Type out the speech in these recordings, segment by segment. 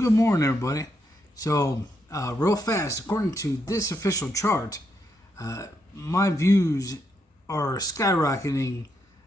Good morning, everybody. So, real fast, according to this official chart, my views are skyrocketing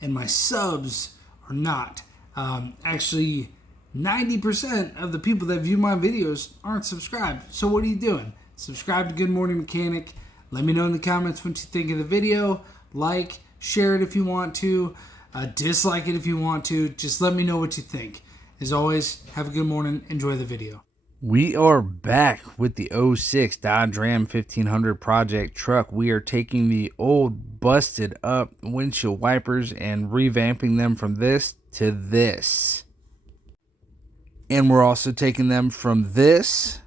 and my subs are not. Actually, 90% of the people that view my videos aren't subscribed. So what are you doing? Subscribe to Good Morning Mechanic. Let me know in the comments what you think of the video. Like, share it if you want to. Dislike it if you want to. Just let me know what you think. As always, have a good morning. Enjoy the video. We are back with the 06 Dodge Ram 1500 project truck. We are taking the old busted up windshield wipers and revamping them from this to this. And we're also taking them from this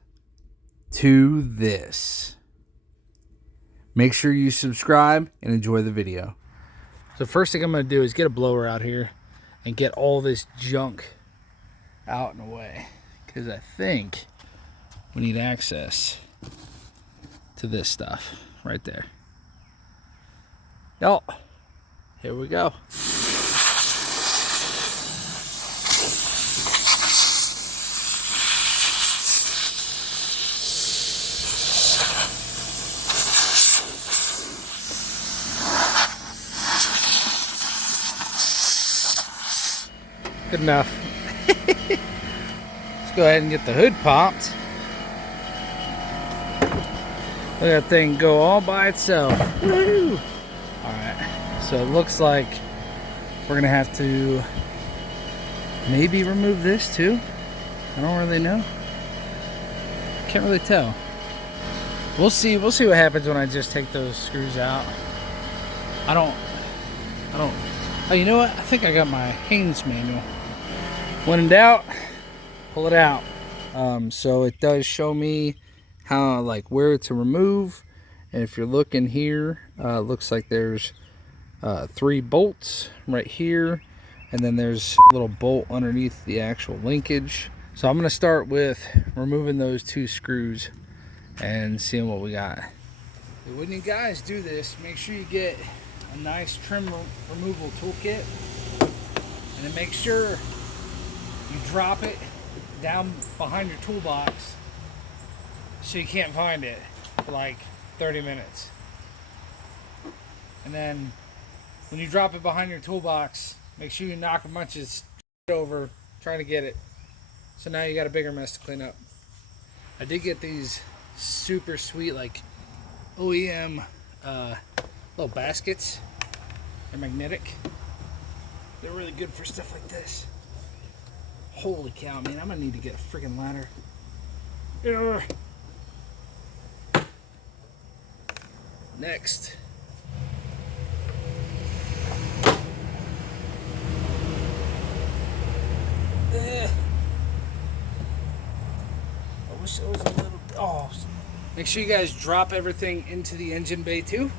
to this. Make sure you subscribe and enjoy the video. So first thing I'm going to do is get a blower out here and get all this junk out and away, because I think we need access to this stuff right there. Oh, here we go. Good enough. Let's go ahead and get the hood popped. Let that thing go all by itself. Woo! Alright, so it looks like we're gonna have to maybe remove this too. I don't really know. Can't really tell. We'll see what happens when I just take those screws out. I don't oh, you know what? I think I got my Haynes manual. When in doubt, pull it out. So it does show me how, like, where to remove. And if you're looking here, it looks like there's 3 bolts right here, and then there's a little bolt underneath the actual linkage. So I'm going to start with removing those 2 screws and seeing what we got. When you guys do this, make sure you get a nice trim removal toolkit, and then make sure you drop it down behind your toolbox so you can't find it for like 30 minutes. And then when you drop it behind your toolbox, make sure you knock a bunch of shit over trying to get it. So now you got a bigger mess to clean up. I did get these super sweet, like, OEM little baskets. They're magnetic. They're really good for stuff like this. Holy cow, man, I'm gonna need to get a freaking ladder. Urgh. Next. I wish there was a little. Oh, make sure you guys drop everything into the engine bay too,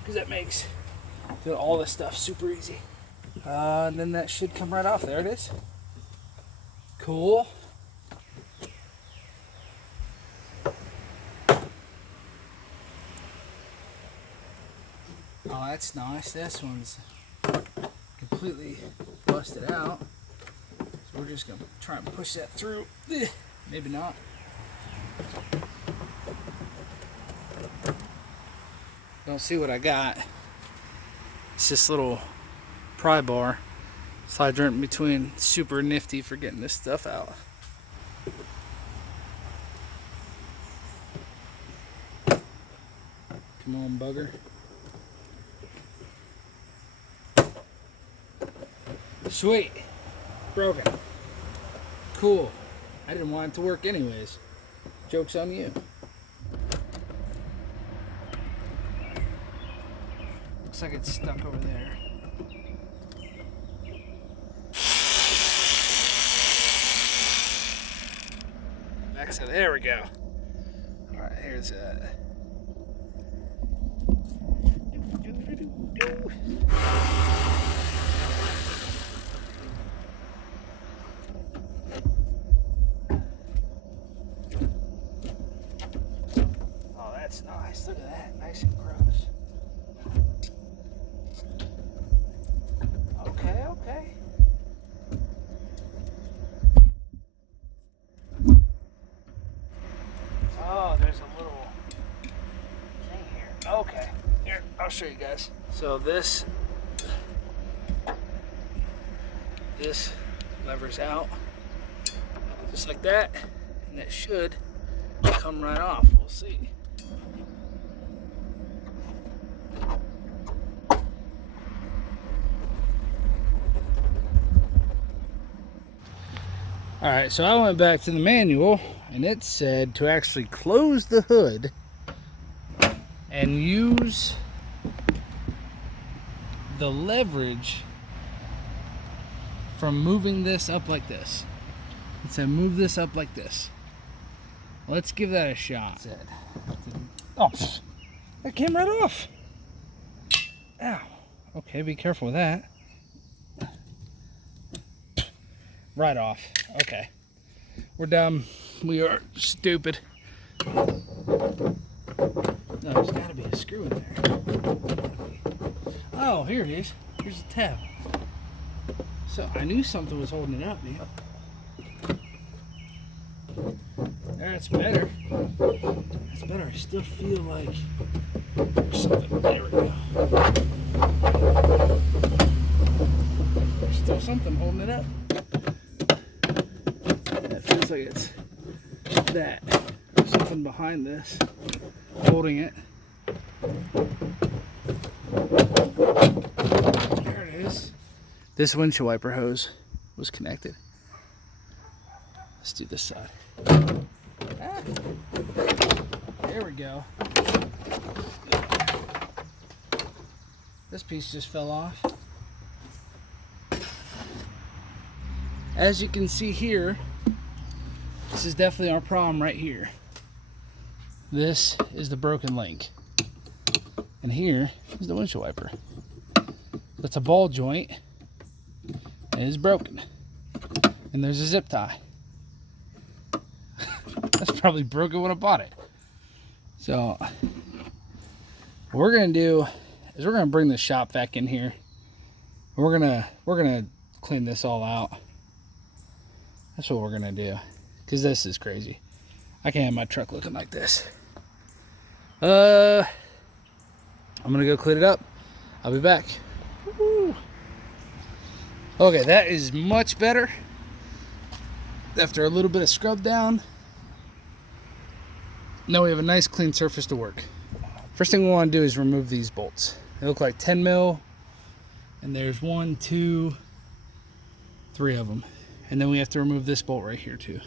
because that makes doing all this stuff super easy. And then that should come right off. There it is. Cool. Oh, that's nice. This one's completely busted out. So we're just going to try and push that through. Maybe not. Don't see what I got. It's this little pry bar. Slides right in between. Super nifty for getting this stuff out. Come on, bugger. Sweet. Broken. Cool. I didn't want it to work anyways. Joke's on you. Looks like it's stuck over there. So there we go. Alright, here's that. Oh, that's nice. Look at that. Nice and gross. Okay, okay. show you guys. So this levers out just like that, and it should come right off. We'll see. Alright, so I went back to the manual and it said to actually close the hood and use the leverage from moving this up like this. It said move this up like this. Let's give that a shot. Oh, that came right off. Ow. Okay, be careful with that. Right off. Okay. We're dumb. We are stupid. No, there's got to be a screw in there. Oh, here it is. Here's a tab. So I knew something was holding it up, man. That's better. That's better. I still feel like there's something. There we go. There's still something holding it up. That feels like it's that. There's something behind this holding it. There it is. This windshield wiper hose was connected. Let's do this side. Ah, there we go. This piece just fell off. As you can see here, this is definitely our problem right here. This is the broken link. And here is the windshield wiper. That's a ball joint. And it is broken. And there's a zip tie. That's probably broken when I bought it. So what we're gonna do is we're gonna bring the shop vac in here. We're gonna clean this all out. That's what we're gonna do, because this is crazy. I can't have my truck looking like this. I'm gonna go clean it up. I'll be back. Woo. Okay, that is much better. After a little bit of scrub down, now we have a nice clean surface to work. First thing we want to do is remove these bolts. They look like 10 mil, and there's 1, 2, 3 of them. And then we have to remove this bolt right here too.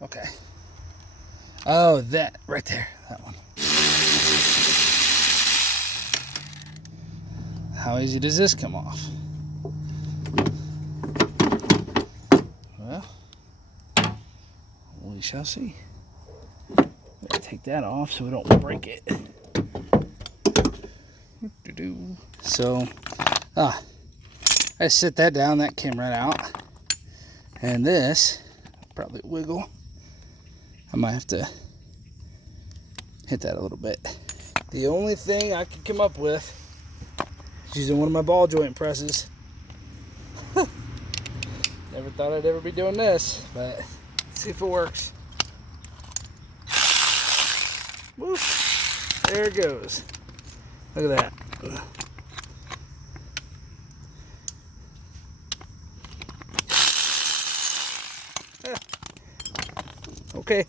Okay. Oh, that right there, that one. How easy does this come off? Well, we shall see. Let's take that off so we don't break it. So, I set that down, that came right out. And this, probably wiggle. I might have to hit that a little bit. The only thing I could come up with is using one of my ball joint presses. Never thought I'd ever be doing this, but let's see if it works. Woo. There it goes. Look at that. Okay,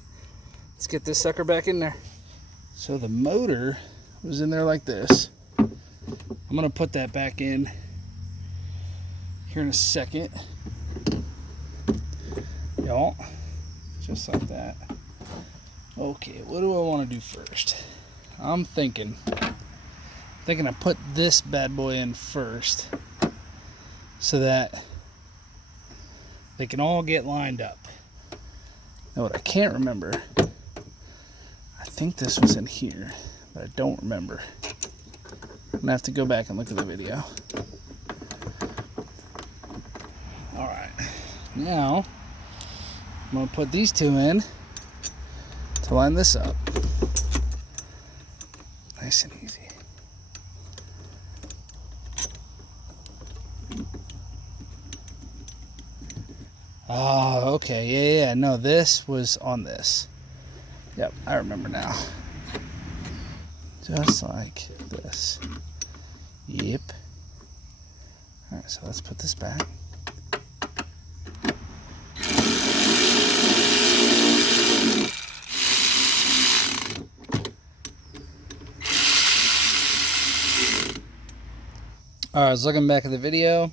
let's get this sucker back in there. So the motor was in there like this. I'm gonna put that back in here in a second. Y'all, just like that. Okay, what do I want to do first? I'm thinking I put this bad boy in first so that they can all get lined up. Now what I can't remember, I think this was in here, but I don't remember. I'm gonna have to go back and look at the video. Alright, now I'm going to put these two in to line this up. Nice and easy. Oh, okay. Yeah. No, this was on this. Yep, I remember now. Just like this. Yep. Alright, so let's put this back. Alright, I was looking back at the video.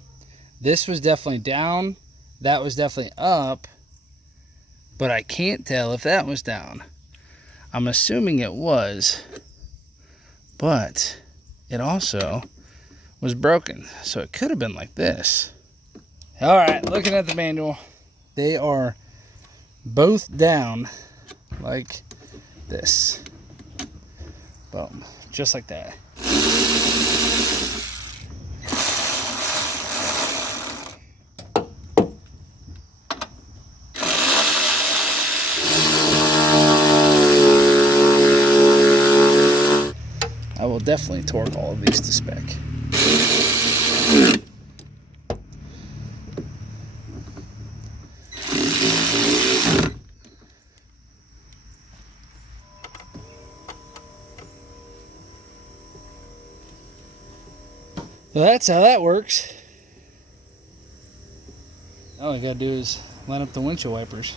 This was definitely down. That was definitely up. But I can't tell if that was down. I'm assuming it was. But it also was broken. So it could have been like this. Alright, looking at the manual. They are both down like this. Boom. Just like that. I will definitely torque all of these to spec. So that's how that works. All I gotta do is line up the windshield wipers.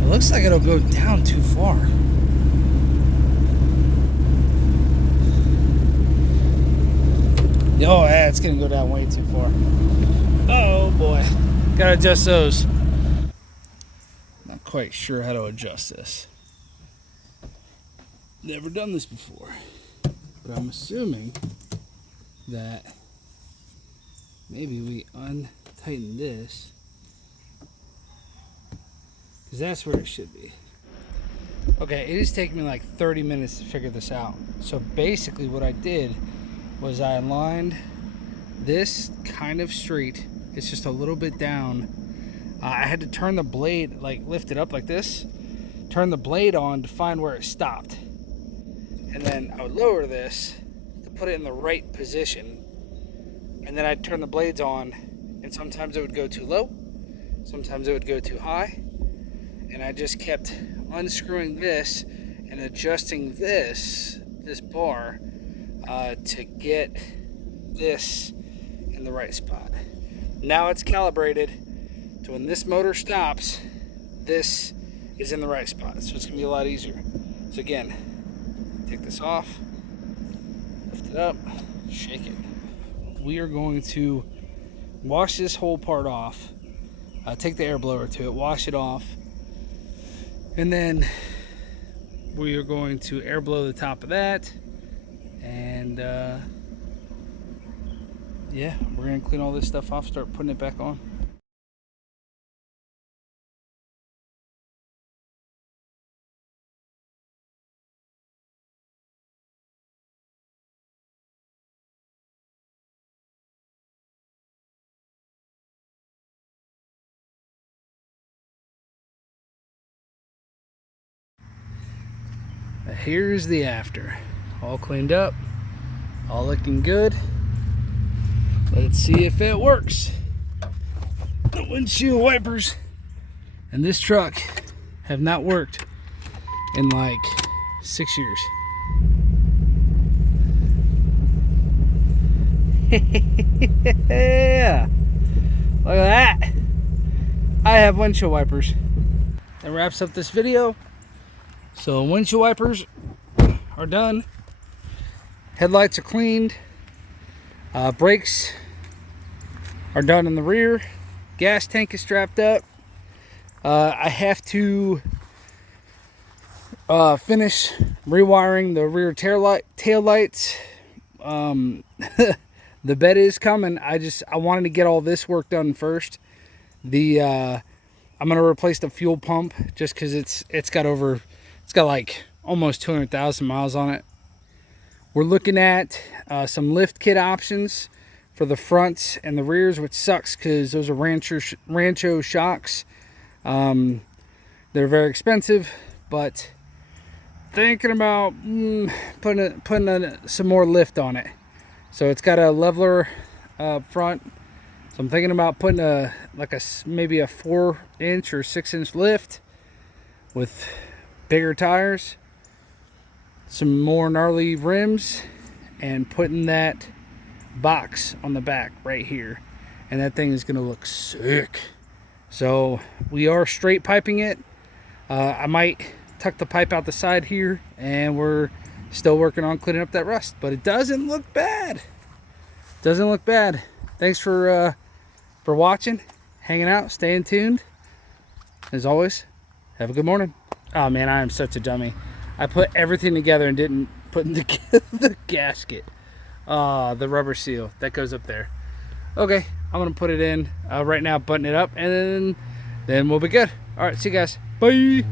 It looks like it'll go down too far. Oh, yeah, it's gonna go down way too far. Oh boy, gotta adjust those. Not quite sure how to adjust this. Never done this before, but I'm assuming that maybe we untighten this, because that's where it should be. Okay, it is taking me like 30 minutes to figure this out. So basically what I did was I aligned this kind of straight. It's just a little bit down. I had to turn the blade, like lift it up like this, turn the blade on to find where it stopped. And then I would lower this to put it in the right position. And then I'd turn the blades on, and sometimes it would go too low, sometimes it would go too high. And I just kept unscrewing this and adjusting this bar to get this in the right spot. Now it's calibrated to when this motor stops, this is in the right spot. So it's gonna be a lot easier. So again, take this off, lift it up, shake it. We are going to wash this whole part off, take the air blower to it, wash it off, and then we are going to air blow the top of that, and yeah, we're gonna clean all this stuff off, start putting it back on. Here's the after. All cleaned up, all looking good. Let's see if it works. The windshield wipers in this truck have not worked in like 6 years. Yeah, look at that. I have windshield wipers. That wraps up this video. So windshield wipers are done. Headlights are cleaned. Brakes are done in the rear. Gas tank is strapped up. I have to Finish rewiring the rear tail lights. The bed is coming. I wanted to get all this work done first. I'm gonna replace the fuel pump just because it's got like almost 200,000 miles on it. We're looking at some lift kit options for the fronts and the rears, which sucks because those are Rancho shocks. They're very expensive, but thinking about putting some more lift on it. So it's got a leveler front. So I'm thinking about putting maybe a 4-inch or 6-inch lift with bigger tires, some more gnarly rims, and putting that box on the back right here. And that thing is gonna look sick. So we are straight piping it. I might tuck the pipe out the side here, and we're still working on cleaning up that rust, but it doesn't look bad. Doesn't look bad. Thanks for watching, hanging out, staying tuned. As always, have a good morning. Oh man, I am such a dummy. I put everything together and didn't put together the gasket. The rubber seal that goes up there. Okay, I'm gonna put it in right now, button it up, and then we'll be good. All right, see you guys. Bye.